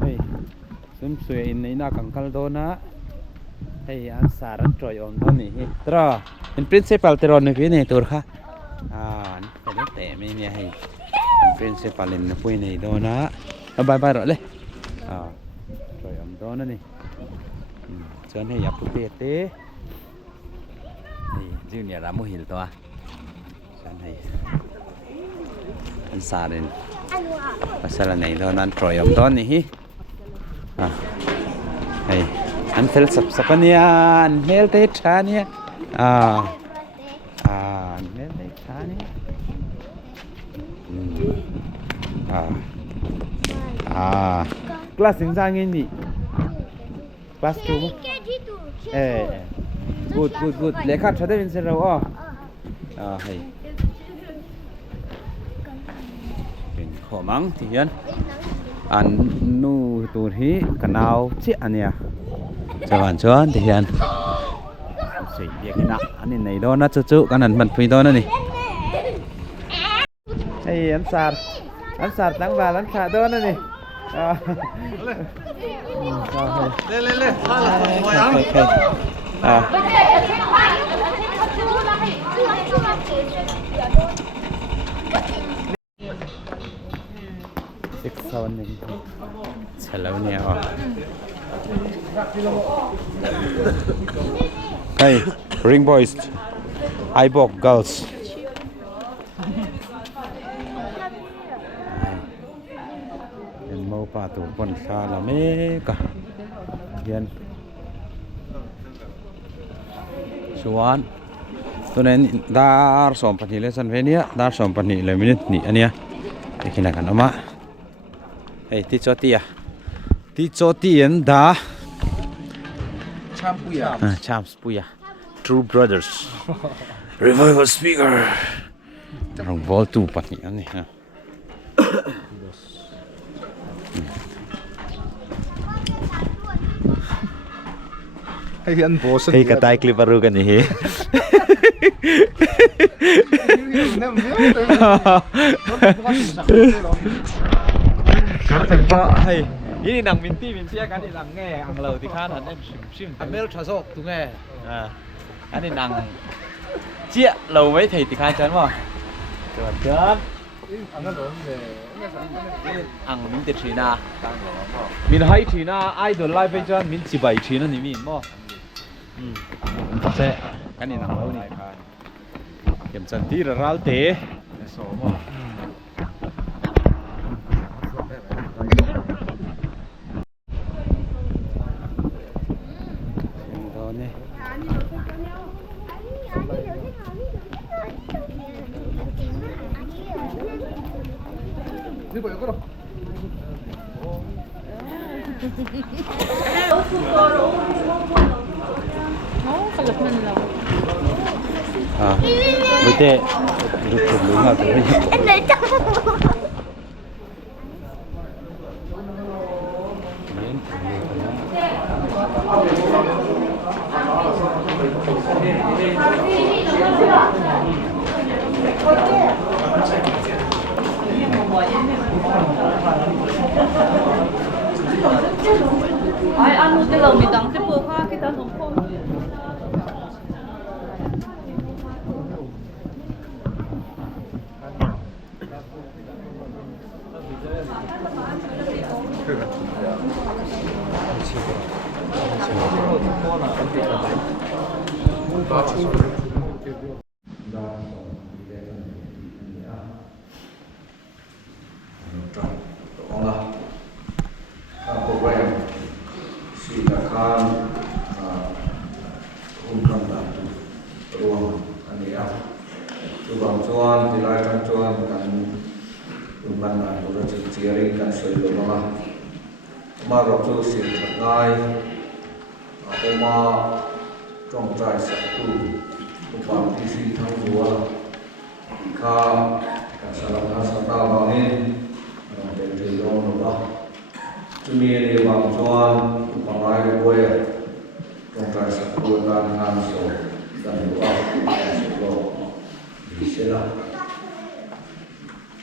hey sum suy in ina kangkal do na hey an saran troy om do ni hi tra in principal teron ni ni tur kha an phải te me ni hey in principal in pui nei do na bye bye rồi le troy om do na ni chon hey ap te te hey junior ra mu hil to chon hey an sarin pasal nei do nan troy om do ni hi hey anh fel sập sập ania anh hel te chania anh hel te chania class in sang ini class 2 good lekha chade bin sen raw hay bin khomang thì hian an nu tu hi kanau chi ania chawan chuan thì hian sei biak ina ani nei do na chu chu kanan man pui do na ni hey an sar tang ba lan kha do na ni le hala mo yang six seven ni chalo ni hey ring boys ibok girls en mau pa tu pon kha la me ka hian chuan tunen dar som pani lesson venia dar som pani le minute ni ania ekina kan ama hey ti chotian da champs puya true brothers revival speaker rong bol tu pani ani ha hay anh bố sinh hey katai clip baru kan ni he hey ini nang minti kan ni lang nghe ang lâu thì khan han em sim Amel thasok tu nghe anh nang chia lâu mấy thầy thì khan chán mà chán chán ang min te thina min hai thina idol live chan min chi bai thina ni min mo se kan ni nang lo ni kem chan ti ra ral te so mo 이거 이거로 với tệ được thủng đúng là cũng ai ăn một cái lẩu mì trắng cái bữa khác cái ta không không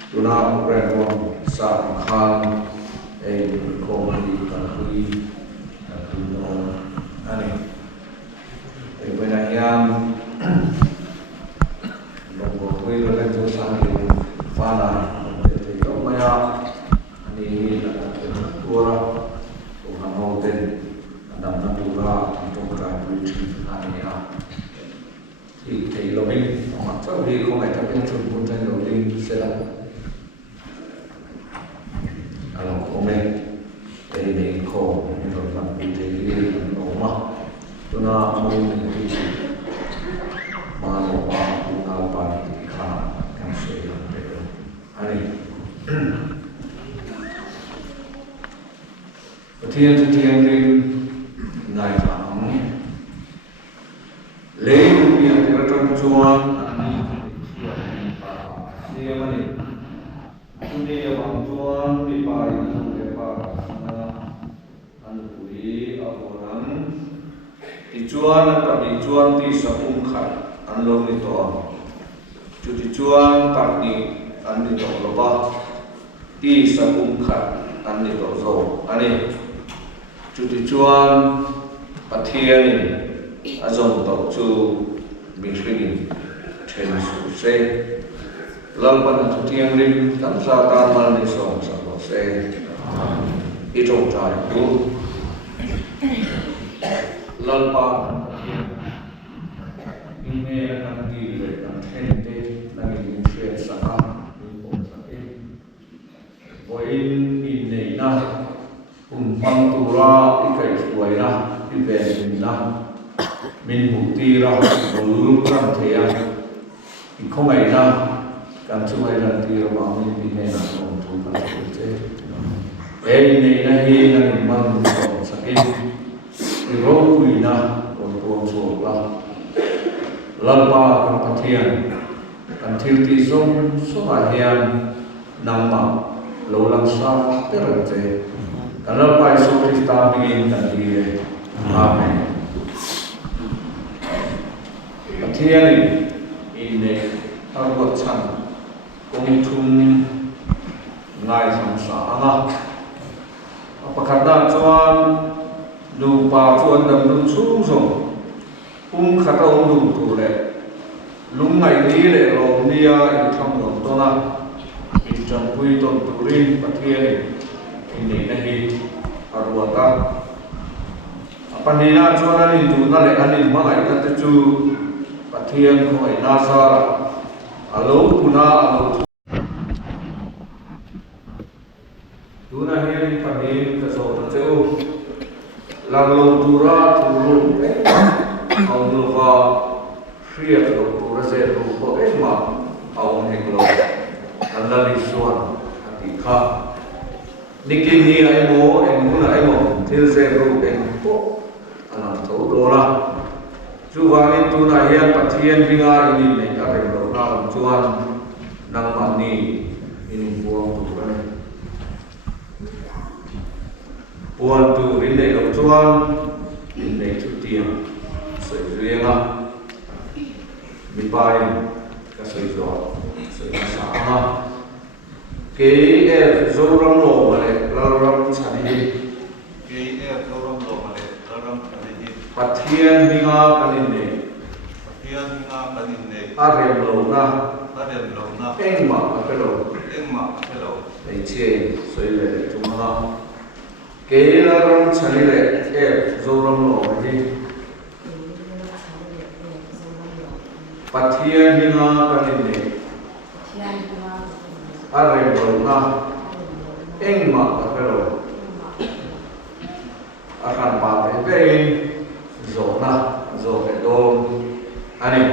Tuna Ukraine sa khang ei ko ani ai bên này yang logo tôi là cái chỗ sang thì pha là thì có mấy ani là tua ra của hàng hậu tên đầm năm tua ra trong cái quy trình ani thì là mình mặc chắc thì không phải trong cái chuẩn môn tranh đầu tiên sẽ là của mình thì mình khổ mình rồi làm gì thì ổn mà cho nó mình thì mà nó qua cũng nào bạn thì khá cảm sẽ làm được anh thiên thiên ngày tháng lấy tiền thì trong chuông dia mana dia bang chuan di pai anu pui orang di chuan ti sapung khat an lo ni to chu di chuan tak ni an ni to lo ba ti sapung khat an ni to zo ani chu di chuan pathian ni azong to chu mi hringin chen su se lalpan tu tiang rim tam sa ta mal ni song sa lo se i trong trai ku lalpa ine kan di le kan then te nang in share sa ka ni po sa ke voin in nei na pang tu ra i kai suai na i ve na min mukti ra lu ram the ya i khomai na kan cumai nanti rumah ini na untuk kan kerja. Ini na hi na imam so sakit. Iro kuina untuk sola. Lalpa kan patian kan tirti som soahian nama lolang sa terje. Kan lalpa so Krista begin kan dire. Amen. Patian ini arwah chan công thung ngài sang sa apakah cuan lupa cuan dan lung sung kata lung tu le lung ngai ni le rom nia tham rom to na chan pui ton turin pathian ini nahi arwata apa ni na cuan ani tu na le ani mangai ka chu pathian ko ai na sa alo puna alo tuna hian panin ka so ta cheu lalo tura turu au no va fria lo tura se lo ko ema au ne lo andali suan ati kha nikin ni ai mo en muna ai mo til se ro en po ana to lo la chu wangin tuna hian pathian binga ini nei ka re lo na chuan nang mani in buang tu kan buang tu in nei lo chuan in nei chu tiang soi rianga mi pai ka soi zo soi sa ha ke e zo ram lo ma le la ram chani ke e zo ram lo ma le la ram chani pathian binga kanin nei arem lo na engma apelo ei che soi le tumana ke la ram chani le e zoram lo hi pathian hinga kanin ne arem lo na engma apelo akan pa pe zo na zo pe dom ani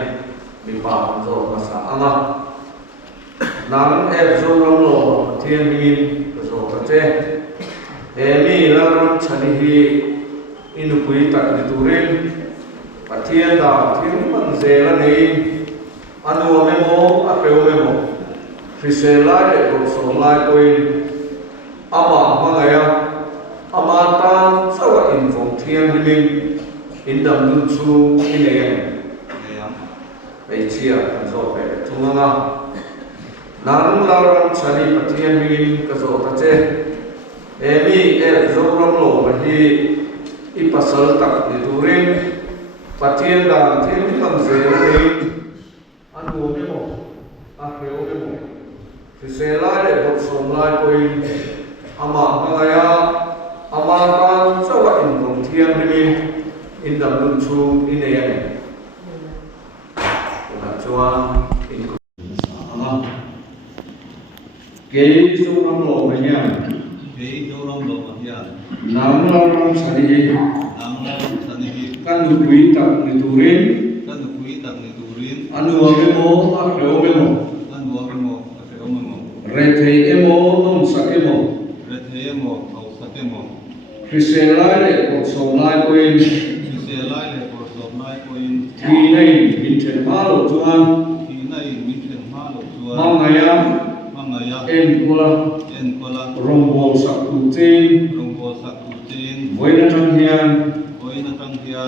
mi pa zo na sa anga nan e zo ram lo thiên min zo ta che e mi la ram chani hi inu pui tak ni turin pathian da thiên man ze la nei anu me mo a pe me mo frise la e ro so la koi ama ma ga ya ama ta sawa in phong thiên min in dam nu chu in e ei chia kan zo pe thunga nang la ram chani pathian min ka zo ta che emi zoram lo ma hi I pasal tak ni turin patien da thiên tam zero ni anu me mo akheo me mo fi se lai le bot som lai poi ama ngaya ama kan sawa in bong thiang ni in dam dun chu in e ai na chuan in ama ke zoram lo ma hian nam la ram sani kan du kui tak ni turin anu ame mo akheo me mo re thei emo nom sak emo Christian lai le ko som lai koin thi nei min chen ma lo chuan mang ngaya en kola rombol sak tu chin voina tang hian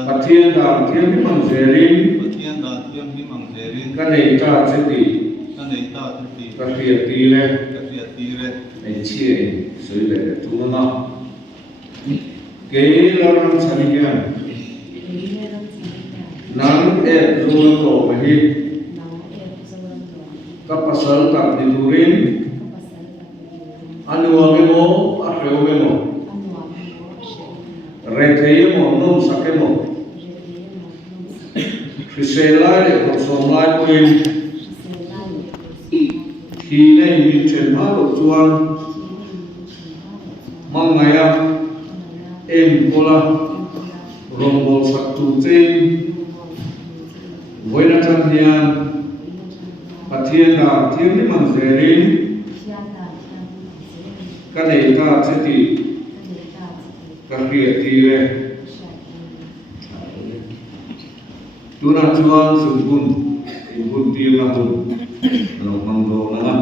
pathian da thiam hi mang zerin ka nei ta cheti ka khriat ti le nei chi soi le tu na ke la ram chani hian nang e zul ko ma hi ka pasal tak ni turin anu ame mo akheo me mo re thei mo nom sak mo Christian lai le ko som lai koin khi nei min chen ma lo chuan mang ngaya em kola rombol sak tu chin voina tang hian pathian da thiam ni mang zerin ka nei ta cheti ka khriat ti le tuna chuan sungkun in ti la hun lo mang do na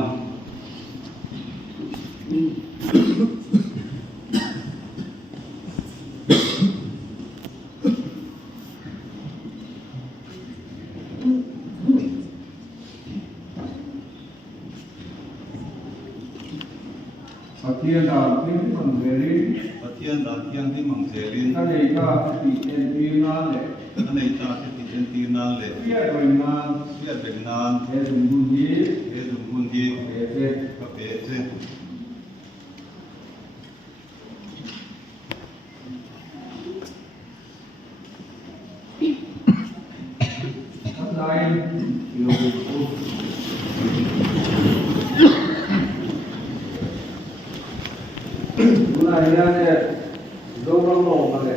Pathian da thiam ni mang zerin ka nei ta cheti en ti na le Pia doi nan he sungkun hi e lain mulai ya zoram lo male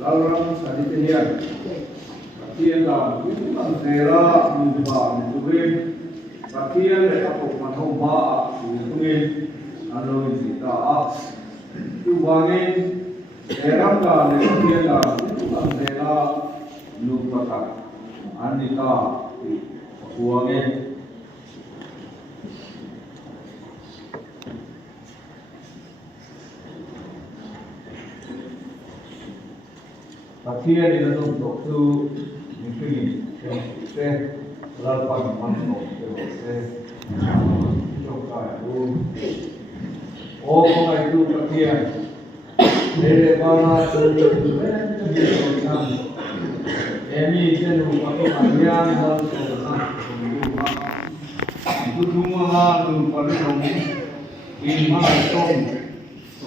lalam sadite hian pathian da min tam zera min ba min turin pathian le apok ma thau ba min turin alo ji ta a tu wangin eram da le pathian da min tam zera lu pata anika wangin Pathian di dalam dokter mungkin saya lakukan masuk saya coba itu oh itu pathian dari mana ini jenuh pakai panjang dan itu semua tu perlu iman tom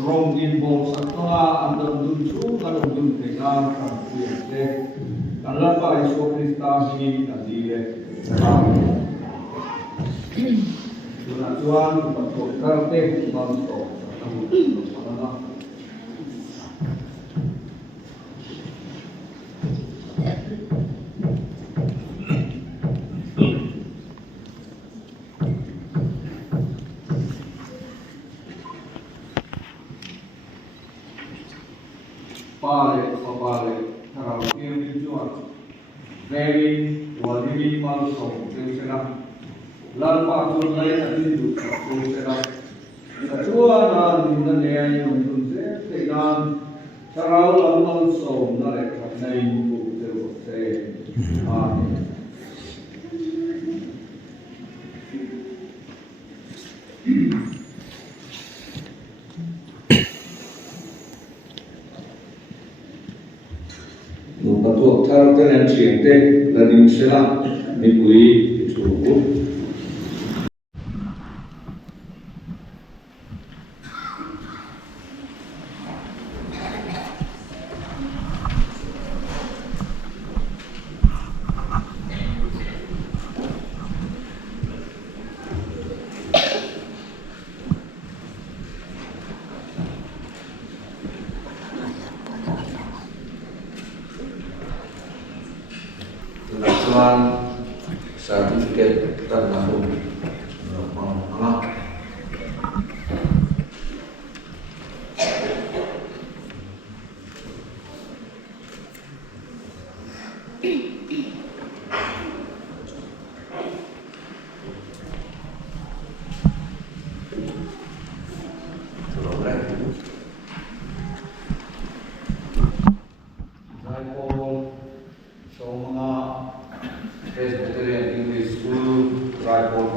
rong in bol sakwa andam dun chu kalau dun tegang kan kuye kalau pa iso krista hi tadile tuan karte banto Pale, harau kirim jual, dari wajib masuk sesuatu, lalu pakul lain tadi itu sesuatu, kedua dan Indonesia yang menunjuk dengan harau lalu masuk mereka lain itu sesuatu. Nụ bật thuộc thang tên là chuyển tên là điều sẽ là mình quý chủ. Tuan sertifikat tanah rumah. Presbyterian English School, Tripod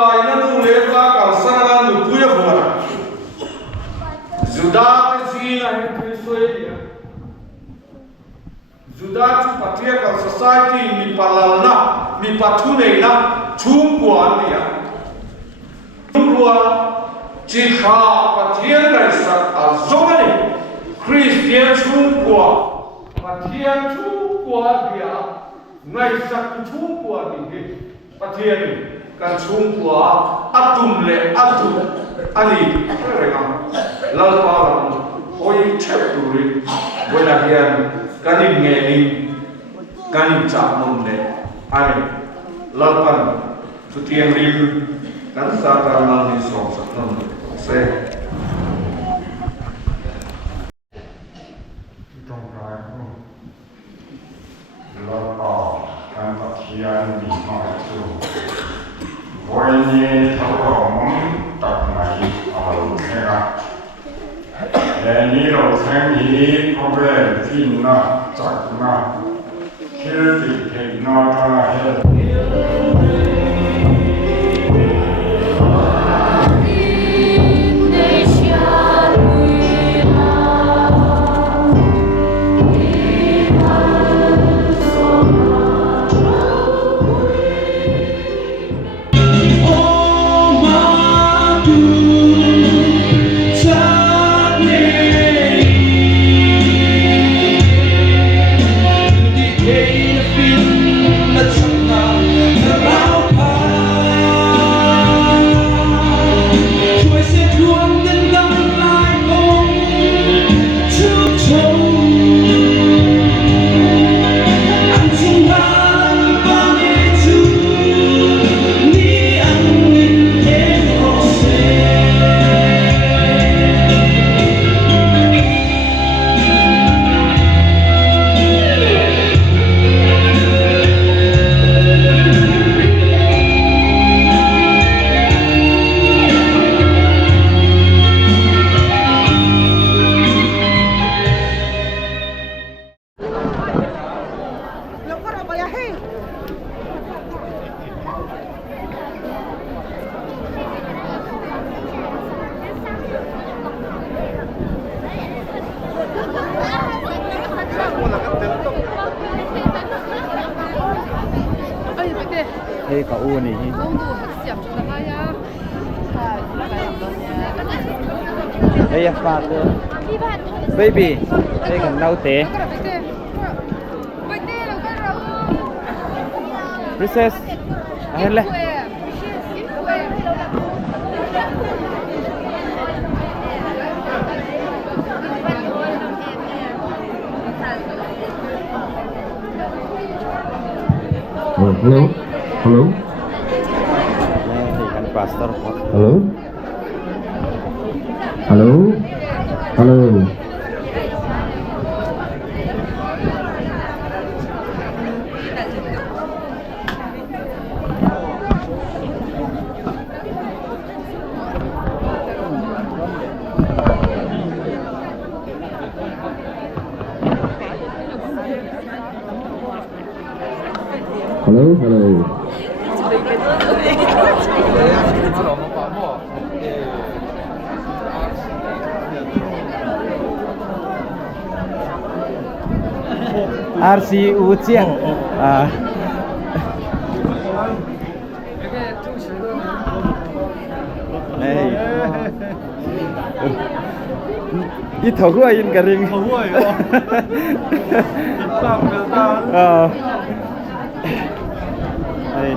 Pai na nu le ka kal sana nu puya bora. Juda pe zina he Kristo dia. Juda chu patia kal society mi palalna mi pathune na chung kwa dia. Chung chỉ khá patia lai sak azomani Christian chung kwa patia chung kwa dia. Ngay sak chung kwa dia. Patia ni kan chung kwa atum le atum ani rega lalpa oi chep turi wala hian kanin nge ni kanin chap mon le ani lalpan sutiang rim kan sa ta mal ni som sak non se trong cái lalpa kan patia ni ma chu voi ni thao mong tập này ở đây ra để ni lo sang ni có về tin na chắc na khi thì nó ra hết Hey ka u ni hi. Hey ya father. Baby. Hey kan nau te. Princess. Ahen le. Hello. Hello. Hey kan pastor. Hello. Hello. Hello. Hello, hello. RC U Chiang. Hey. Ít thầu của anh cả ring. Thầu của anh. Hey.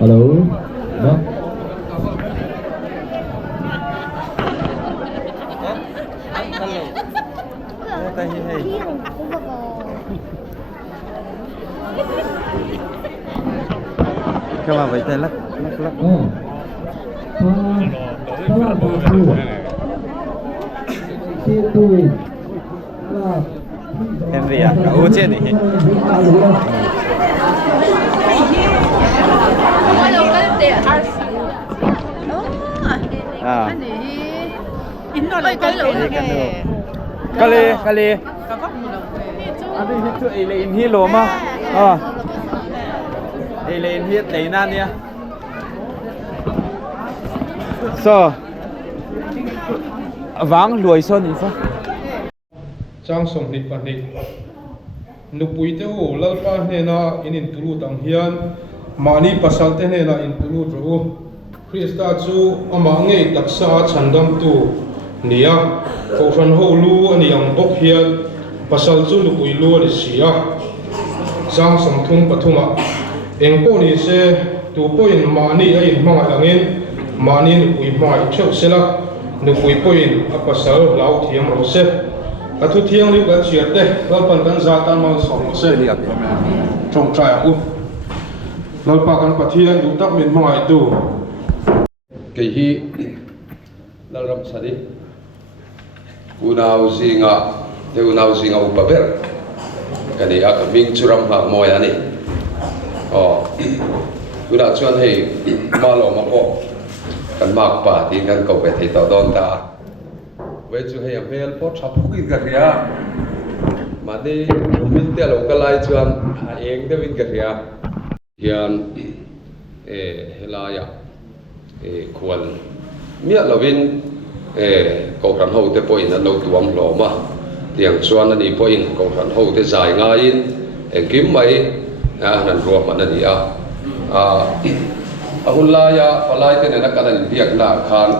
Hello. Đó. Các bạn vậy tay lắc lắc lắc. Henry à, cả ô trên này. À. Kali. Ada itu ile in hilo mah. đây lên viết đấy nan nha so vắng lùi son thì sao trang song nít pan nít nu pui te u lal pa ne na in tulu tang hian mani pasal te ne na in tulu ro Krista chu ama nge taksa chandam tu nia ko ran ho lu ani ang bok hian pasal chu nu pui lu ani sia sang som thung pathuma engpo ni se tu point mani ai hmanga langin mani nu pui mai theu sela nu pui point a pasal lau thiam ro se thu thiang liu kan chiat te lal pan kan za tan mal som se liat trong trai u lal pa kan pathian du tak min mangai tu cái hi lal ram sari unau singa upaber kani aka ming churam ha moya ni una chuan hei malo ma ko kan mak pa ti kan ko be thei to don ta với chú hay mel pot sắp quyết cái gì mà đi mình theo lâu cái lai chuan anh để mình cái gì hiện là ya quan miết là mình cầu khẩn hậu để bồi nó lâu tuồng lỗ mà tiếng chuan là đi bồi cầu khẩn hậu để dài ngay kiếm mấy năn ruộng mà năn đi hun la ya palai te na kanan biak na khan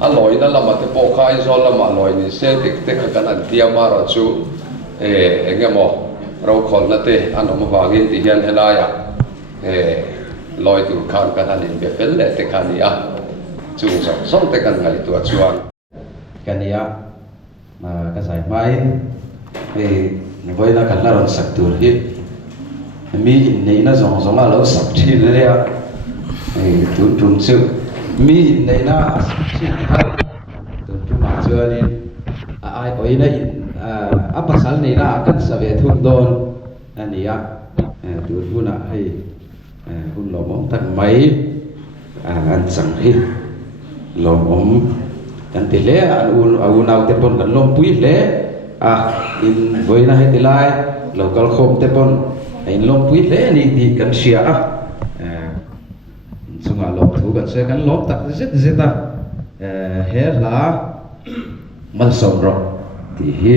aloi na lama te po khai zo lama loi ni se te kanan tia ma ra chu engemo ro khol na te anom wangin ti hian helaya loi tu khan kanan in be pel le te khania chu so te kan ngai tu chuan kania mà cái giải mai thì với nó cần là làm sạch tur hết mi này nó giống giống là lâu sạch thì nó đấy tụi chúng sự mi này nó sạch tụi chúng mà chưa đi ai ở đây apa pasal này là kan sabe thung don anh ya tụi chúng là hay hun lo mong tận mấy anh chẳng hết lo mong kan tile un au te pon kan lom pui le in voina he tilai local khom te pon in lom pui le ni di kan sia sunga lom thu kan se kan lom tak zet zeta he la mal som ro ti hi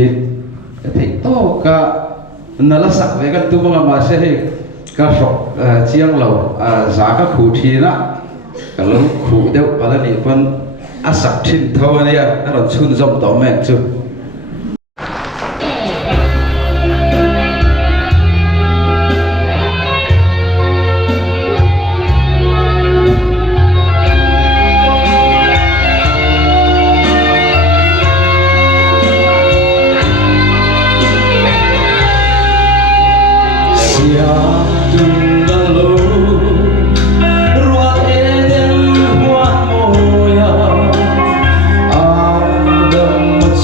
thei to ka nala sak ve kan tu ma se he ka shok chiang lo za ka khu thi na ka lo khu deu pala ni pon asak thin thâu này à nó chun rộng tỏ mẹ chứ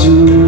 to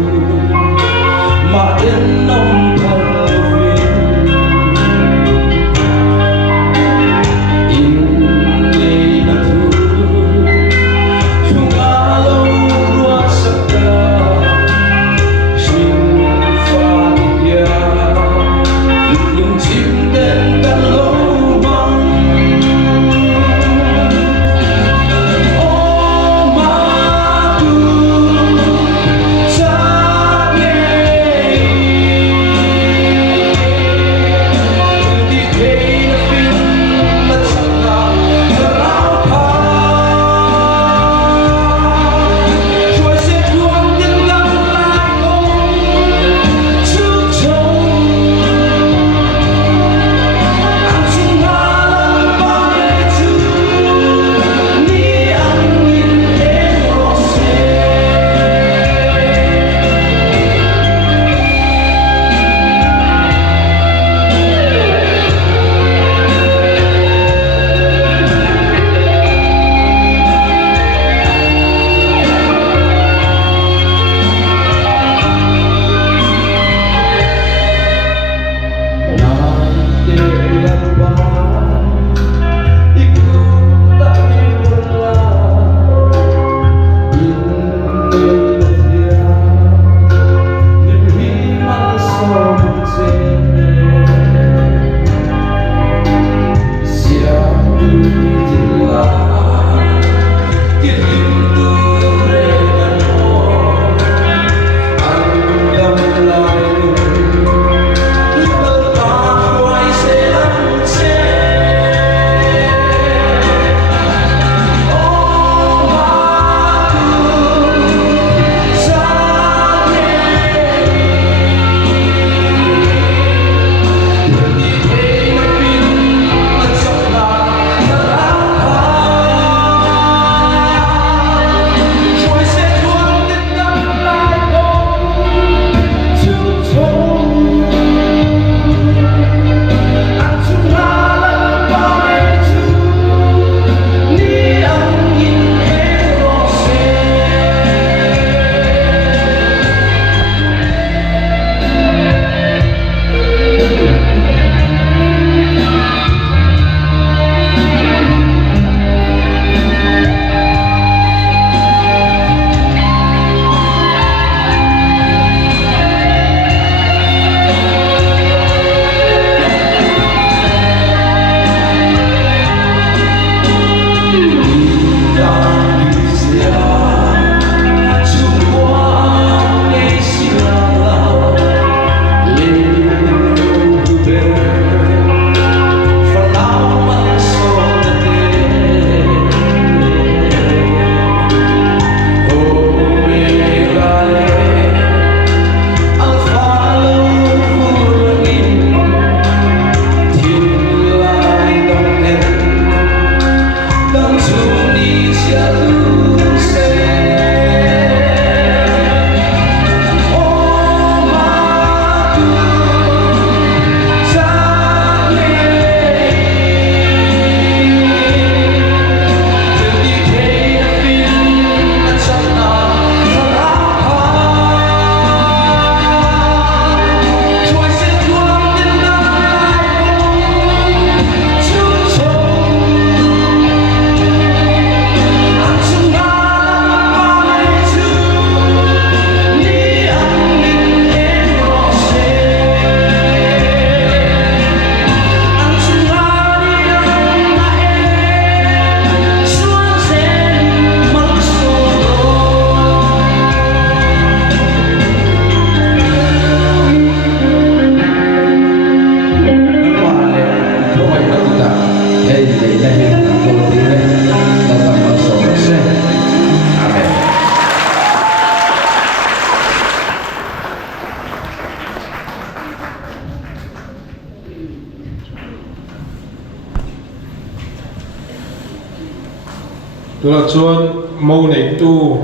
tu là chuan mau này tu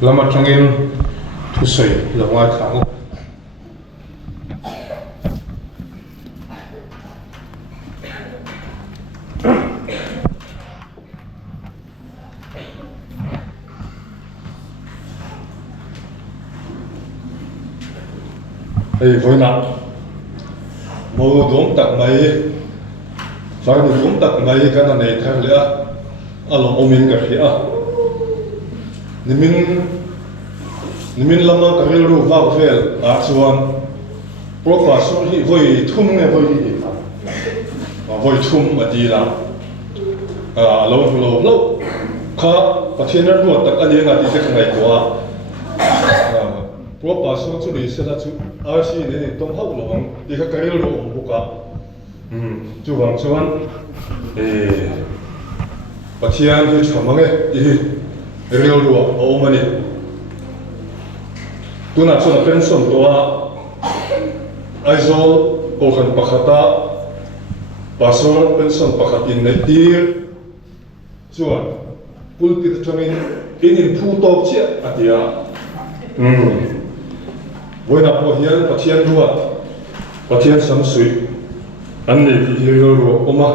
làm mặt trong em thu sợi là ngoài kháng ấy với nặng mô đốm tặng mấy phải một đốm tặng mấy cái này thay lẽ à lòng ông mình cái gì à mình làm cái gì rồi vào về à chuan professor hi voi thum ne voi hi voi thum mà đi là à lâu kha phát hiện ra ruột tắc anh em đi cái ngày qua professor chú đi sẽ là chú RC này tông hậu lòng đi cái gì rồi ông buka chú vàng chuan phát hiện thì chả mang đi real rồi ông mà đi tu na chuan pension toa aizawl awhan pakhata pasal pension pakhatin nei tir chuan pulpit atangin in phu tok chia atia voina po hian pathian ruwa pathian samsui an nei ti hi ro oma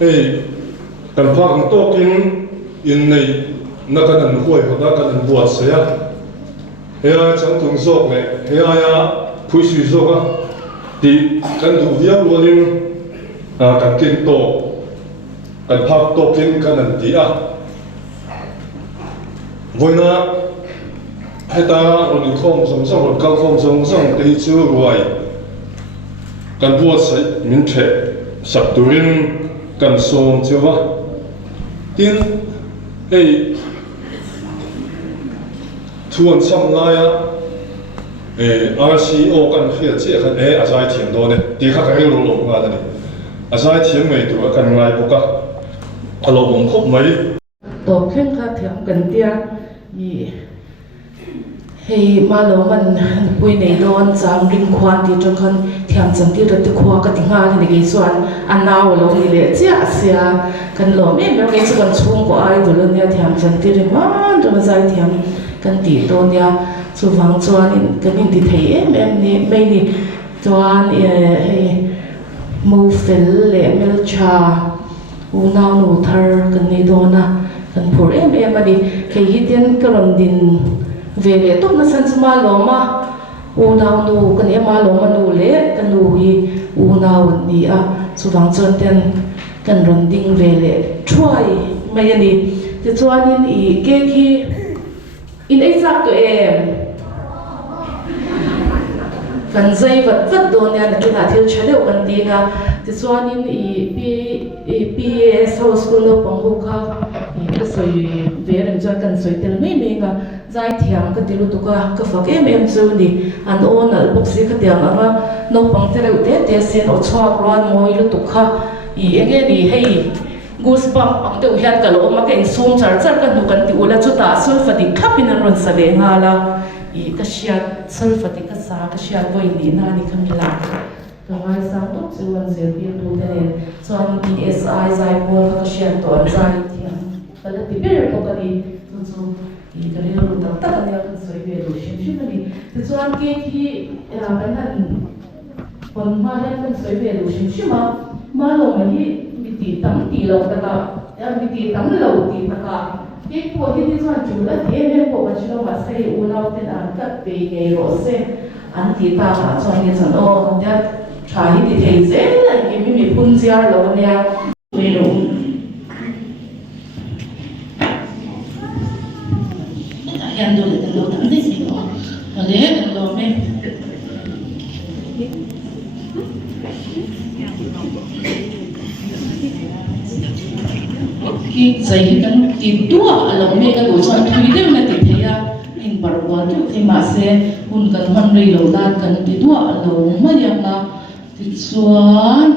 ei kan pha ang tokin in nei na kan huai hoda kan buat saya hea chẳng tung zok ne hea ya phui sui zok a ti kan du viau lonin kan kin to kan phak to kin kan an ti a voina heta ron khom som som ron kal khom som som te chu ruai kan buat sai min the sak turin kan som chewa tin ei thuan sam laia RCO kan khia che khan azai thiam do ne ti kha ka ro lo nga da ni azai thiam mei tu kan ngai boka alo bom khop mai to khen kha thiam kan tia mi hei ma lo man pui nei don chang ring khwan ti tong khan thiam chang ti rat khwa ka ti nga ni ge chuan anaw lo ni le chia sia kan lo me me ke chuan chung ko ai do lo nia thiam chang ti ri man do zai thiam kan ti to nia chu wang chuan in kan in ti thei em ni mai ni chuan hei mo fel le mel cha u naw nu thar kan ni do na kan phur em ani khei hi tian karon din về lệ tốt nó sanh ma lo ma u nào nu cái em ma lo ma nu lệ cái nu hi u nào đi à số vàng chân tiền cái rong đinh về lệ try mấy anh đi thì cho anh đi cái khi in exact tụi em kan zai vật đồ này là cái nào thiếu chế độ kan đi nga thì cho anh đi PS House School nó bằng hộp khác cái soi về rồi cho kan soi tiền mấy nga zai thiam ka tilu tuka ka fak em chu ni an on boxi ka tiam anga no pang te reu te sen o chwa ron moi lu tukha I enge ni hei goosebump ang te uhian ka lo ma ka in sum char ka nu kan ti ula chu ta sul fati khapin an ron sa le nga la I ka shia sul fati ka sa ka shia voi ni na ni kamila ka mai sang tok chu an zel pi tu te ne chuan PSI zai bol ka shia to an zai thiam kala ti ber ko ka ni chu I cái này luôn tất cả những cái sợi về đồ xem chút này thì cho anh kia khi bản thân còn mà lên cái sợi về đồ xem chút mà lo mà đi bị tỉ lâu tất cả bị tắm lâu tỉ tất cả cái của thì cho anh chủ là thế nên của anh chủ mà xây u nào thì anh cắt về cái rồi sẽ anh tỉ ta mà cho anh cái ô anh đã trái thì thấy dễ là cái mình phun ra lâu nha về đồ yang dulu tentu nanti sih kok, boleh tentu me. Khi dạy kan itu alam me kan urusan tu dia nak tiada in berbuat tu thì mà sẽ hun kan han rei lo dan kan itu alam mà yang na tisuan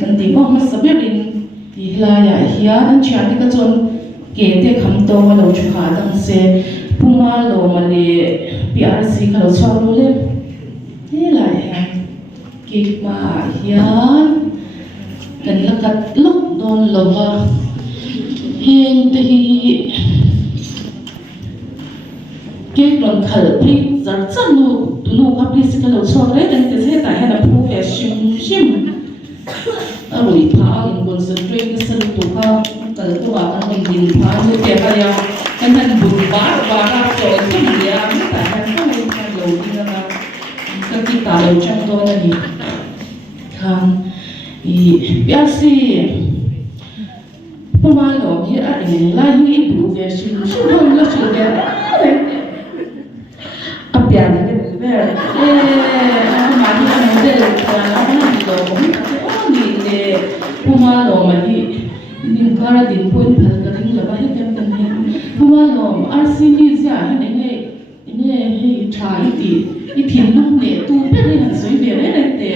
kan tiba mas sabirin tihla ya hian an chian ni ka chon ke te kham to ma lo chu kha dang se puma lo ma le PRC ka lo chwa lo le he lai ha ki ma hian kan lakat luk don lova heng te hi ke don khal pri zar chanu tulu ka pri sikalo chore dan te se ta hena phu ve shim arui pha in concentrate the san tu ka kal tu wa kan din pha je te ka ya kan han bu ba ka so thum ya ta han ko ni ka lo ni na ka ki ta lo chang do na ni kan i biasi pemalo ni a ni la ni bu ve shim shim lo shim ya apia ni be ma ni na de la na ni lo Puma lo mali din kara din point phal ka ding la ba hem kan he Puma lo RCD sia ne he try ti thin lung ne tu pe le han soi ve le te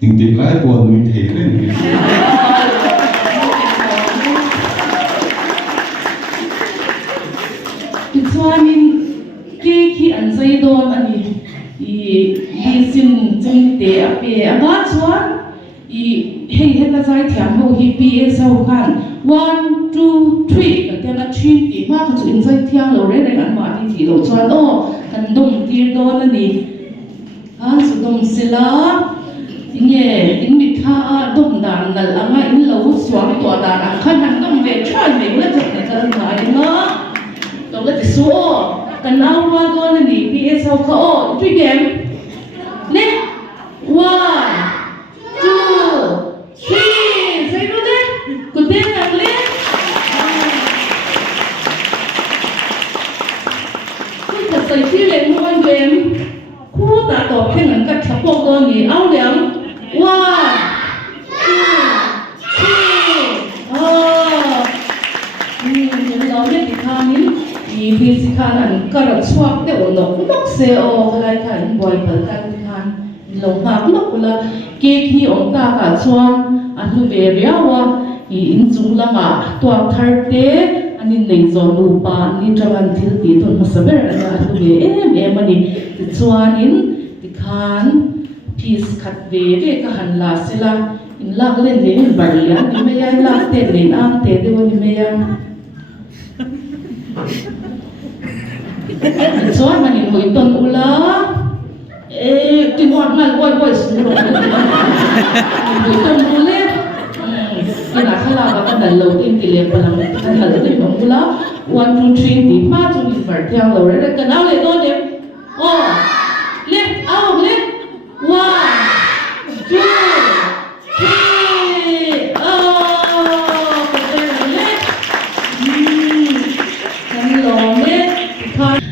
tình tình lái buồn mình thể lên chuanin ke khi an zai don ani i sin chung te a pe anga chuan i hei heta zai thiam ho hi PS ho khan 1 2 3 ka tena thin ti ma ka chu in zai thiang lo re an ma ti lo chuan o kan dum tir don ani han su dum sila inge in mi tha a dum dan nal anga in lo suam to dan an khan han dum ve than ve la chak ne ka ngai ma lo la ti su o kan au wa don ani PS ho ka o tui game ne 1 2 3 say no de ku de nak le ku ka sai ti le mo an game ku ta to phen an ka thap do ni au liang 1 2 3 lo le ti kha ni i physical an kar chuak te o no nok se o lai khan boy pal kan khan lo ha nok la ke khi ong ta ka chuan an lu ve riawa i in chung lama to thar te anin nei zo lu pa ni trawan thil ti ton masaber ana lu ve em ani ti chuan in ti khan piece khat ve ve ka han la sila in lak len le in bar lian ni me ya lak te len am te de ni me ya chuan mani moi ton ula tin hoạt ngal boy su lo moi ton ule kina khala ba ka dal lo tin ti le palang kan hal te mo ula 1 2 3 ti ma chu ni far thiang lo re ka naw le do de o le au le 1 2 3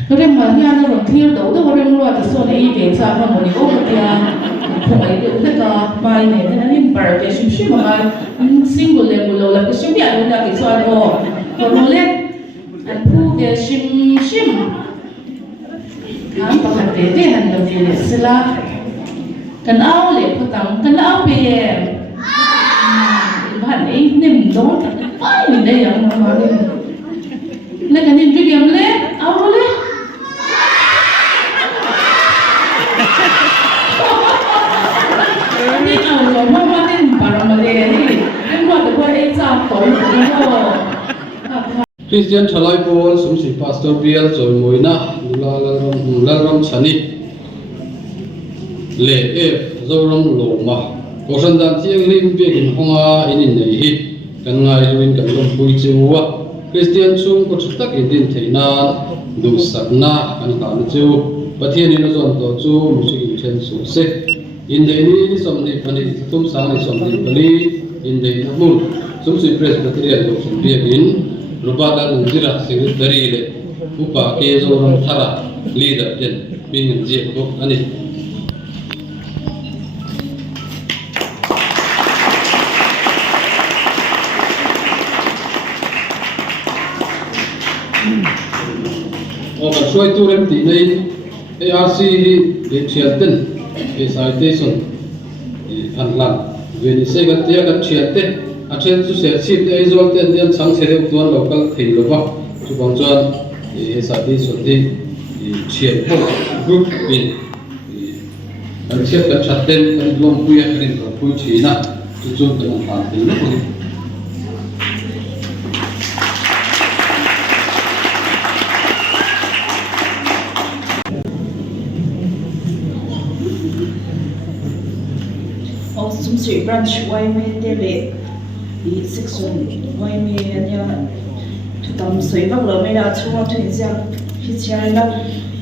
Rồi mà nhà nó còn thiếu đấu đâu có đem loa thì số này về sao mà mình có một nhà không phải được tất cả bài này nên anh bảo cái ship ship mà single level là cái ship nhà nó là cái số đó còn lên anh thu cái ship ship anh bảo cái thế anh được cái sila cần áo lệ có tặng cần áo về bạn ấy nem đó phải mình đây là mà lên cái nem cái điểm lên áo lênนี่เอาหลวงพ่อมาเล่นปารามาเลนี่เล่นว่าแต่ว่าไอ้จ้าต่อยผมก็คริสเตียนชลายโพลสมศรีพาสเตอร์เบียลจอยมวยนะลาลำชนิเล่เอฟจอรมโลมาโอชันดันเที่ยงลิมเปียกินห้องอินินในฮิกันไงวินกันลมปุยจิวะคริสเตียนซุ่มก็ชุดตักอินดินเทนานดูสักนะกันตามจิวประเทศนี้เราจนต่อจูมุสลิมเช่นสุเซอินเดียนี่สมนิพันธ์ทุ่มสางในสมนิพันธ์อินเดียมุ่งสมศิเพรสบัตรเรียนกับสมเบียบินรูปแบบนั้นจิระสิ่งดารีเลอุปการะโจรมธาระลีดเดอร์เจนบินเจียบอันนี้โอ้กันช่วยตัวเรื่องตีใน ARC เด็กเชียร์เต้นcitation an lan veni se ga tia ga chiate a chen chu se chip te izol te diam chang chere tuan local thei lova chu bang chuan citation di chiat ho group bin an chiat ka chaten kan lom puya rin ka pui china chu chu kan phá tin nó rồi sum sui branch wai me te le i section wai me ania tutam soi bak lo me na chunga thei sia hi chiar na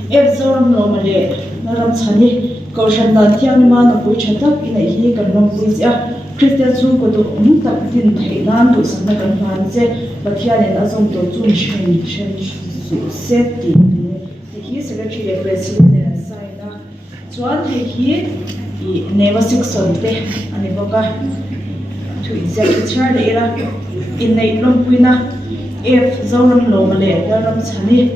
exam lo ma le na ram chani ko shan na thiang ma na pui chata ina hi kan rom pui sia Christian chu ko do tak din thei nan du san na kan han che pathia le na zong to chun shen su set ti hi secretary le president sai na chuan hi i neva section te ani boka thu executive le era in nei lom puina if zoran lo male daram chani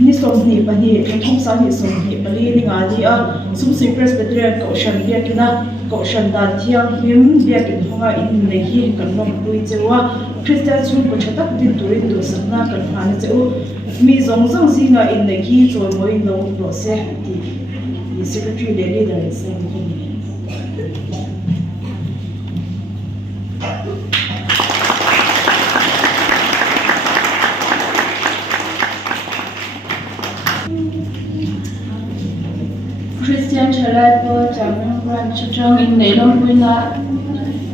ni som ni pani thong sa ni som ni bali ni nga di a sum si presbyterian ko shan dia kina ko shan da thiang him dia kin honga in nei hi kan lom pui chewa Christian chun ko chatak din turin du sanna kan phani cheu mi zong zong zinga in nei hi choi moi lo lo se ti the secretary the leader is saying Christian Chalai po Jamon Branch Chong in Nelong Puina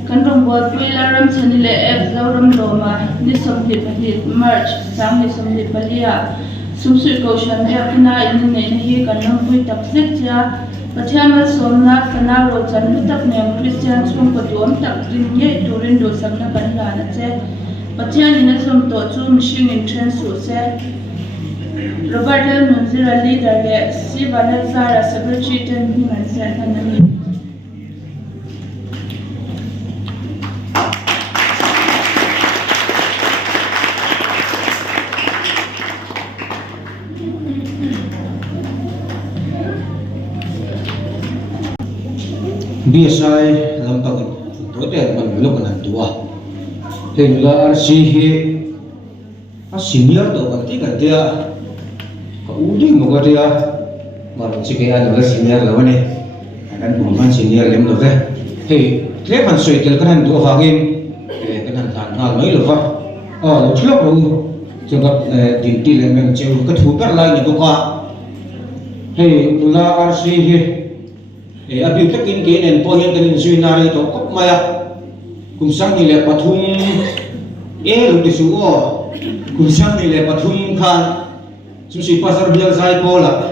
Kanrong Board Puila Ram Chanile F Lauram Loma Nisom Hit March Sam Nisom Hit Palia Sumsui Koshan Yakina in Nehi Kanong Pui Tapsik Ya Pathama Somna Fanaro Chan Lutak Name Christian Sum Patuam Tak Rin Ye Turin Do Samna Kanlana Se Pathian in a Som Totu Mishing in Transu Se Robert L. Munzira leader le Siva Nazara secretary ten human secretary. BSI lampang tote man belok kan tua. Hingga RCH senior tu kan dia udi moga dia marang sike ada senior lawan ni akan bukan senior lem tu deh hey klepan soitel kan dua fagin kan tan hal mai lo fa lo thlok lo jengap dinti lem yang ceu ke thuper lai ni ka hey la RC abi takin ke nen po yang kan suinari to kop maya kumsang ni le pathum lo disuo kumsang ni le pathum khan Susi pasar biar saya pola,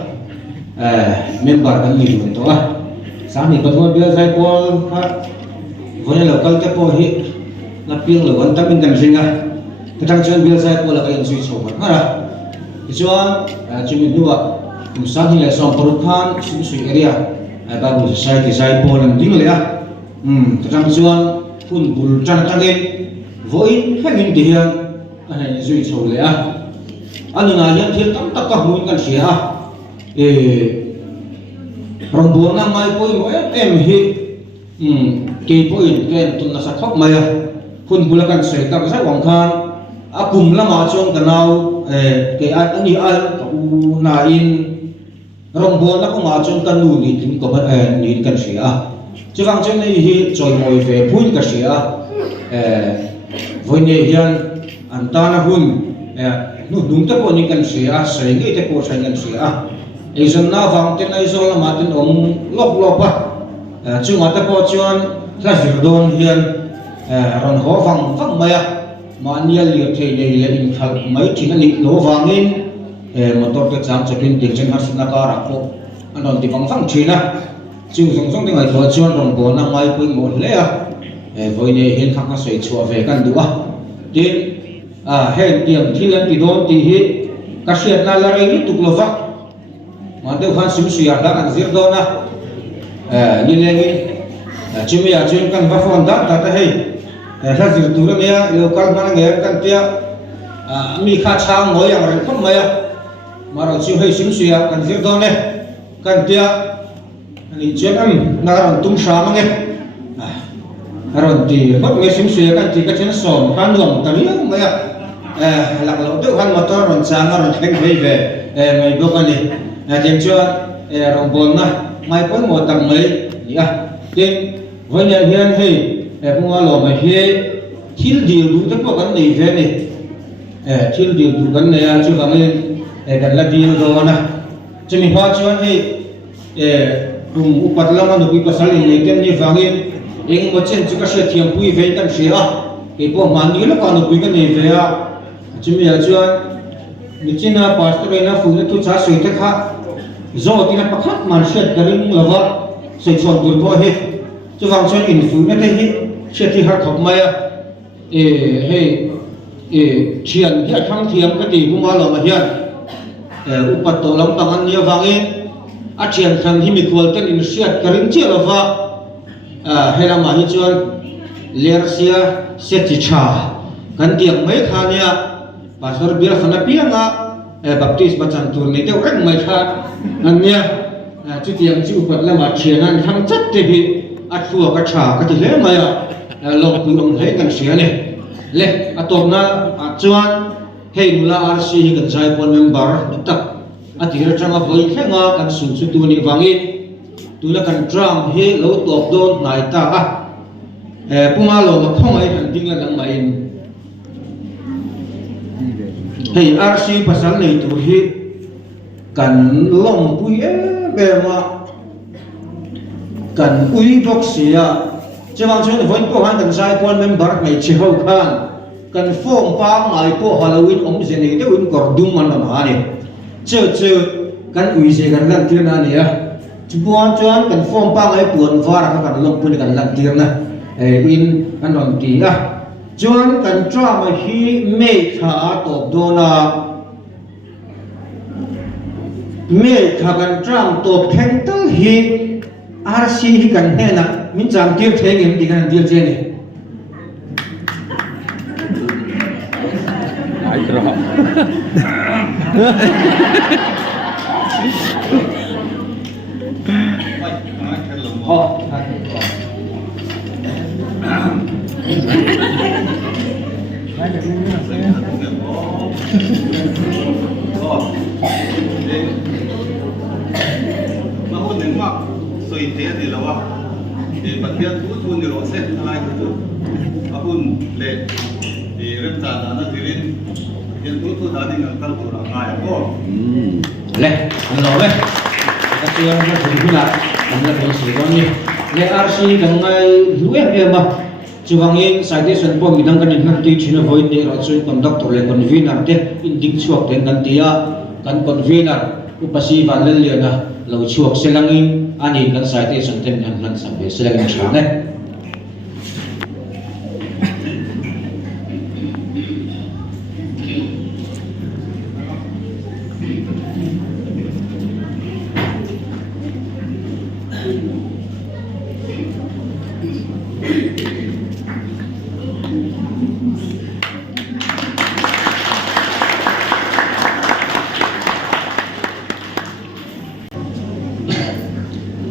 member kan ni tu ah. Sami pasar biar saya pol, boleh lokal te pohi, laping lawan tapi kan singa. Kadang cuman biar saya pola kayak susi sobat, mana? Cuman cuma dua, misal ni lesson perubahan susi area, baru society saya pola ni ya. Kadang cuman pun bulcan kaget, voin hangin dia, susi sobat ya. Anu nalian dia tam takah mungkin sia rombongan mai poi hit ke poi ken tun nasa khok maya kun bulakan seita sa wangkhan akum lama chong kanau ke ani al nain rombongan ko ma chong kanu ni tin ko ba ni kan sia chiwang chen nei hi choi moi ve pun ka sia voine hian antana hun nung te po ni kan sia sai ngi te po sai kan sia izon na wang ten ai zo la ma ten lok pa chunga te po chuan la hirdon hian ron ho wang maya ma nial li the le le in khal mai thin ani lo wangin motor te chang chakin ting chen har sna ka ra ko anon ti wang thina chu song song ding ai po chuan ron bo na mai pui mo le voine hin khang ka sei chua ve kan duwa tin hen tiang thilan ti don ti hi ka hriat na la rei tuk lova ma deuh khan sim suya da kan zir dona ni lengi chumi ya chen kan ba phone da ta hei la zir tu ra mea local man nge kan tia mi kha chang moi yang ren khom maya maro chu hei sim suya kan zir dona kan tia ni chen am na ran tum sha ma nge ron ti hot nge sim suya kan ti ka chen som han long ta ni maya lạc lộ tự hoan motor ron sang ron theng vei ve mai bok ani tem chuan rong bon na mai pon mo tang mai ya tin voine hian hei cũng lo mà hi thil điều đủ tất cả cái này về này thil điều đủ cái này chú vàng này cái là điều đó na cho mình hoa cho anh cùng upat lama nó bị pasal ini kan ni vangin eng macam juga saya tiang pui về kan saya ipo mandi lo kan pui kan ni về cho mình ajuan mungkin pastor ina phun tu cha sui te kha zo tina pakhat man shet karing lawa sei chon dur bo he chu wang chon in phun te hi shet har thok maya chian hi thang thiam ka ti kuma lo ma hian upat to lam pangan ni wangin a chian khan hi mi khol ten in siat karing che lawa hera ma hi chuan lersia seti cha kan tiang mai khania pastor bir khana pianga baptist bachan tur ni teu reng mai kha ania chu tiang chu upat lama chianan thang chat te hi a thua ka tha ka ti le maya long pu ong he kan sia ne le atopna chuan hei mula rc hi kan jai pon member tak atir changa voi khenga kan sun chu tu ni wangin tula kan tram he lo top don nai ta puma lo ma khong ai han ding la lang mai in hei rc pasal nei tu hi kan long pui be ma kan ui bok sia chewang chon voin ko han kan jai pon member mai chi ho khan kan phong pa ngai po halloween om je nei de un kor dum man ma ne chơ kan ui se kan lan tir na ni chuan kan phong pa ngai puan var ka kan long pun kan lan tir na in kan ron ti chuan kan drama hi me kha top dona me kha kan dram top kental hi rc hi kan hena min chang tir theng em ti kan dir che ni ai tro Mahon neng mak soi te di lawa di batia tu ni ro set lai tu ahun le di repta dana dirin yen tu da ding kal tu ra ngai ko le lo le ka tia ma thu na nam la pe si ron ni le rc kan ngai luwe be ma chuwangin citation po midang kan nan ti china void ni ro chu conductor le convener te indik chuak ten kan tia kan convener upasi van le le na lo chuak selangin ani kan citation ten nan sambe selangin chane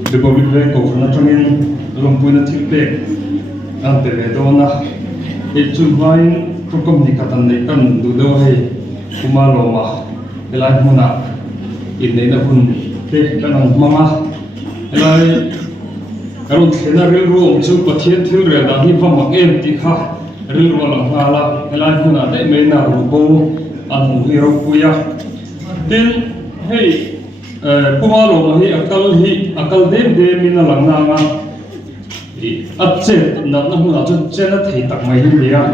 Republic Bank of Natangin Lompuina Tilpek Antele Dona Chunvain Prokomnikatan Nekan Dudohe Kumaloma Elai Muna Inena Hun Te Kanang Mama Elai Karun Kena Rilro Chu Patien Tilre Da Hiva Makem Tikha Rilro Langala Elai Muna Te Mena Rubo An Hiro Puya Then hey Pumalo mahi akal dem mina langna nga atse na huna chu chena thei tak mai hin dia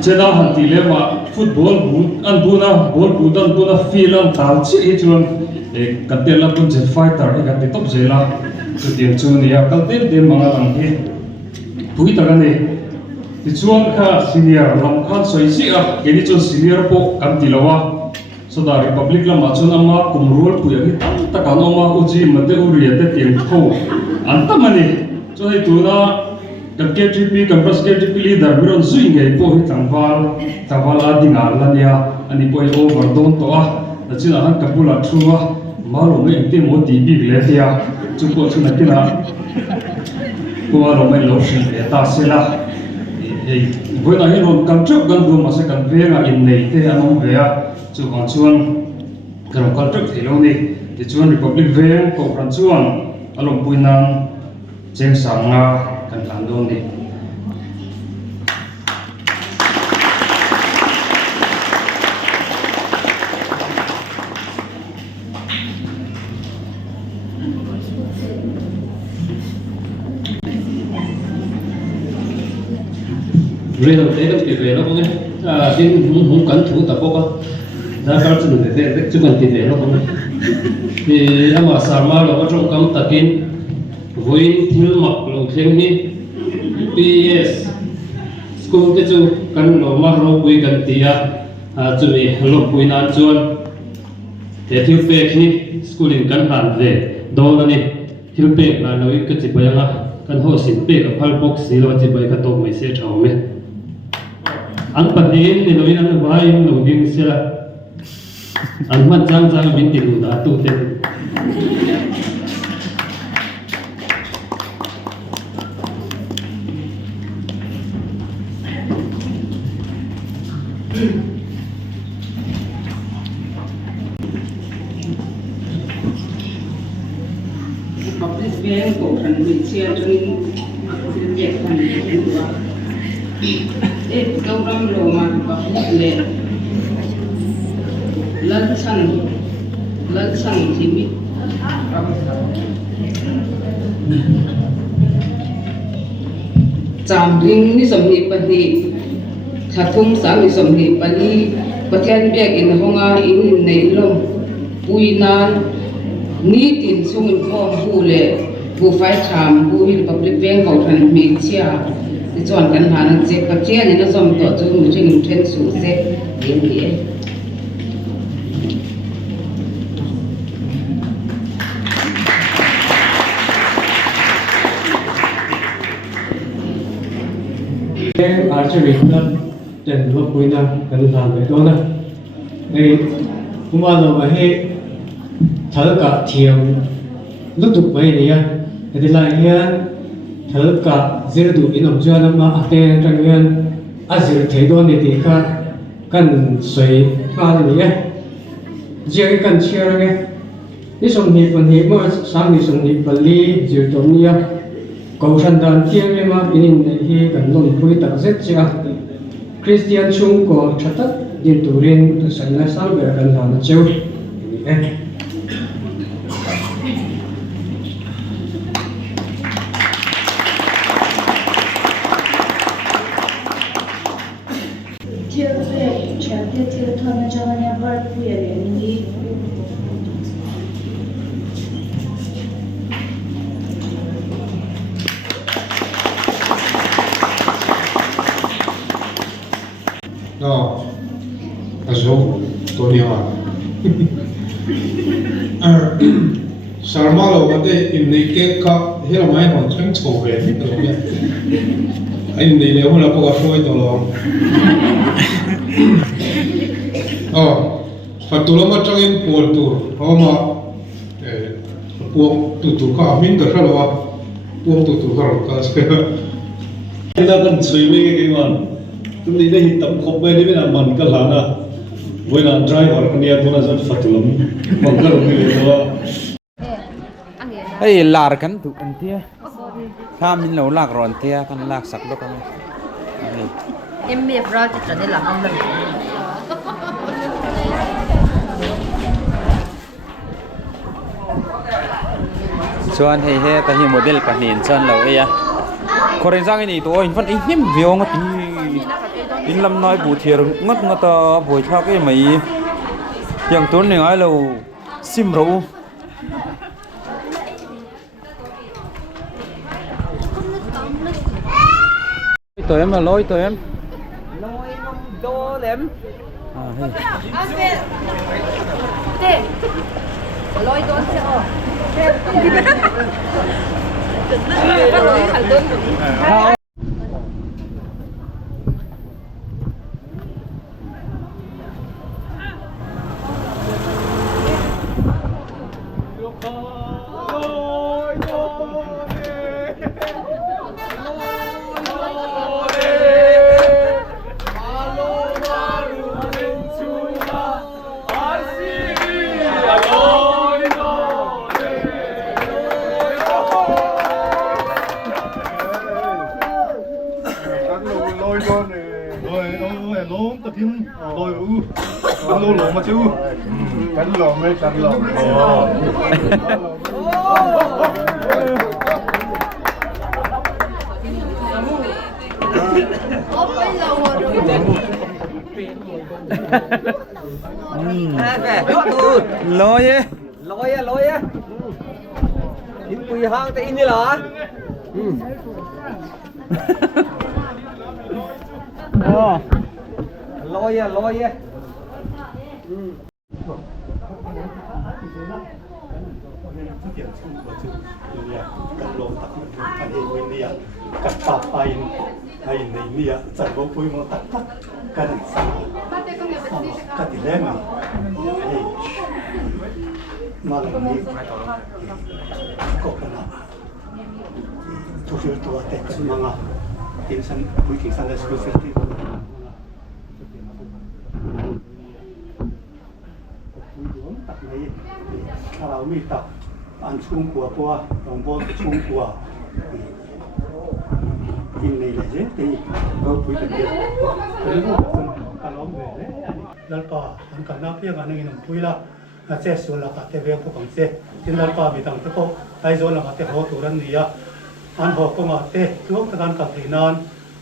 chena hanti le ma football boot an buna ball boot an buna filan tal chi hi chuan katela pun je fighter he kan top jela chu tiang chu ni akal dem manga lang hi pui ta ne ti chuan kha senior lam khan soi si keni chu senior po kan tilawa so da republic la ma chuna ma kumrol puya hi ta ka no ma uji mate uri ate tiang kho anta mani so hi tuna kan KTP kan pras KTP leader biron zui ngai po hi tangwal adinga lania ani poi over don to na china han kapula thua malo ngai te mo ti big le tia chu ko chuna kina ko lo mai lo shi ta sela ei boina hi ron kan chok gan du ma se kan venga in nei te anong vea chu kan chuan kan kal tuk thelo ni ti chuan republic veng ko kan chuan along puinang cheng sanga kan tlan don ni về đầu tế được về nó cũng nghe tin muốn cẩn thủ tập bốc ra các chuyện để chứ còn tiền về nó cũng thì mà sao mà nó trong công tác in với thiếu mặc lòng thêm đi PS school cái chú cần nó mà nó quý cần tiền chú ý nó quý nan chuan để thiếu bê khi schooling cần hẳn về đó là này thiếu bê là nói cái gì bây giờ cần hồ xin bê cái file box gì là gì bây cái tổ mới sẽ trâu mẹ anh bắt đi thì nói anh vai nó đi sẽ là anh mất trang mình tìm được đã tu thế public bank của thành ủy chia cho nên việc thành ủy để câu năm lô mà public lệ lần sang thì biết chạm ring ni som ni pani thathum sang ni som ni pani pathian bek in honga in nei lom puinan ni tin sung in form hu le bu fai tham bu hil public bank ho than mi chia ti chon kan han che pathian ni na som to chu mi thing then su se yin ni archivina ten lo puina kan than ve do na ei kuma lo ma he thal ka thiam lu tu pai ni ya edi la hian thal ka zir du inom chuan ma ate tang hian azir thei do ni ti kha kan soi kha ni ya je kan chiar nge ni som ni pan hi mo sang ni som ni pali zir tom ni ya cầu thần đàn thiêng em mà in này hi cần luôn phui tặng rất chia Christian chung có chất tất điện tử riêng từ sáng nay sáng về cần làm chiêu em thiêu về chả thiêu thôn cho anh em vui vẻ đi No, azo, Tony Hoa. Sarma lo bate in the cake ka hela mai hon thang chho ve ni to me. Ai ni le ho la po ka shoi to lo. Oh, fatula ma chang in pol tur. Ho ma puak tu ka min ka khalo puak tu ka ro ka se. Ina kan chui me ke man. Tum ni dei tam khop me ni na man ka lana voi na driver kan ya bona zat fatulam mangkar ni le to ấy là cái tụ anh tia tham mình lâu lạc rồi tia con lạc sặc đó con em biết ra thì trở nên làm ông lần chuan hei he ta hi model ka nin chan lo e ya khoren jang ni to in fan in him viong ati in lam noi bu thier ngat ngata boi thak e mai yang ton ni ai lo sim ro tụi em là lôi tụi em lôi đô em thế lôi đô chứ lôi á lôi á in quỳ hang tại in đi là lôi áกันลงตักกันเองวินเนี่ยกันปรับไปให้ในเนี่ยจัดว่าปุ้ยมาตักกันสั่งกันที่แรกนี่มาลงนี้ก็กันละทุกตัวแต่กันมังอ่ะทีมสันปุ้ยกิ่งสันได้สกุลฟิลที่ตักนี้ถ้าเราไม่ตักอันชุ่มกว่าเพราะว่าหลวงพ่อชุ่มกว่ากินในเลยที่เราคุยกันเยอะเป็นเรื่องของการล้อมเวรแล้วก็อันการนับเพียงอันนึงหนึ่งคุยละเจ้าส่วนละก็เทเวพวกของเจ้าที่แล้วก็มีต่างที่พวกไอ้ส่วนละก็เทหัวตัวนั้นนี่อันหัวก็มาเตะช่วงการกับที่นาน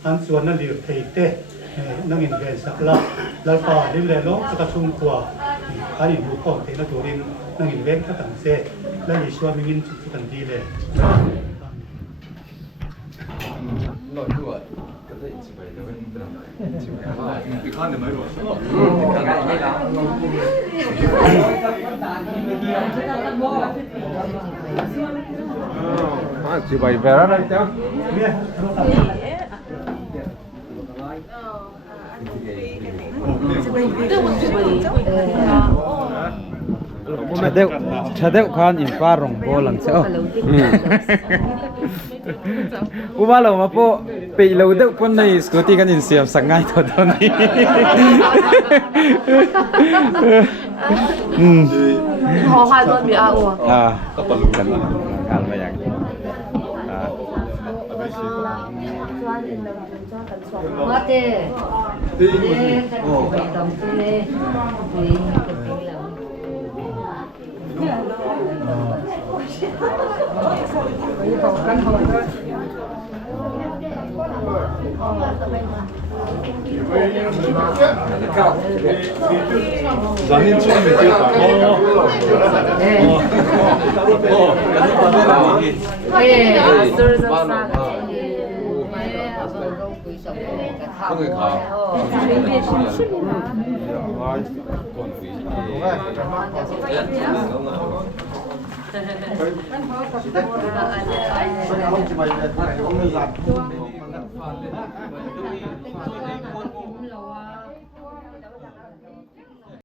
อันส่วนนั้นเหลือเทเตะนั่งอินเวนสักละแล้วก็ริมเลโลก็ชุ่มกว่าอันนี้บุคคลที่นักตัวริมนั่งอินเวนก็ต่างเจ้าแล้วยิ่งช่วยมีเงินจุดกันดีเลยหน่อยด้วยก็ได้จิบไปแล้วจิบไปแล้วอีกข้างหนึ่งไม่รู้จิบไปแบบอะไรเจ้าChadeu khan in pa rong bo lang se u ba lo ma po pe lo deuh pon nei scooty kan in siam sangai tho do ni ho ha don bi a o ka palu kan kal ma yang Mate. Zanim 처음에 뛰었다. 거기 가. Hãy subscribe cho kênh Ghiền Mì Gõ để không bỏ lỡ những video hấp dẫn